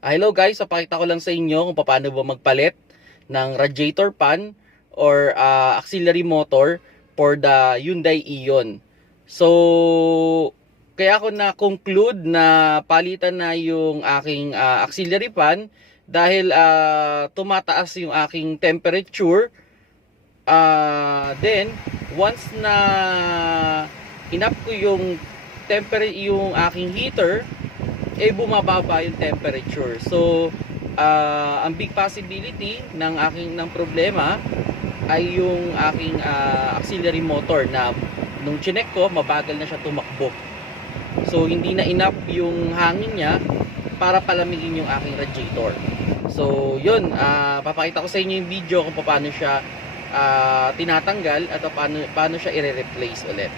Hello guys, papakita ko lang sa inyo kung paano ba magpalit ng radiator fan or auxiliary motor for the Hyundai Eon. So, kaya ako na-conclude na palitan na yung aking auxiliary fan dahil tumataas yung aking temperature. Then, once na inap ko yung yung aking heater, bumababa yung temperature. So, ang big possibility ng problema ay yung aking auxiliary motor na nung chinek ko, mabagal na siya tumakbo. So, hindi na enough yung hangin niya para palamigin yung aking radiator. So, yun, papakita ko sa inyo yung video kung paano siya tinatanggal at paano siya i-replace ulit.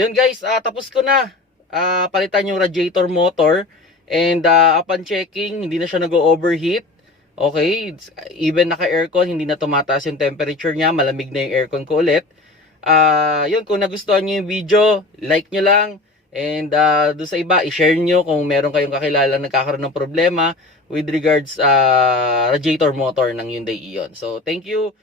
Yun guys, tapos ko na palitan yung radiator motor, and upon checking, hindi na siya nag-overheat. Okay, even naka-aircon, hindi na tumataas yung temperature niya, malamig na yung aircon ko ulit. Yun, kung nagustuhan niyo yung video, like nyo lang, and doon sa iba, i-share nyo kung meron kayong kakilala nagkakaroon ng problema with regards radiator motor ng Hyundai Eon. So, thank you.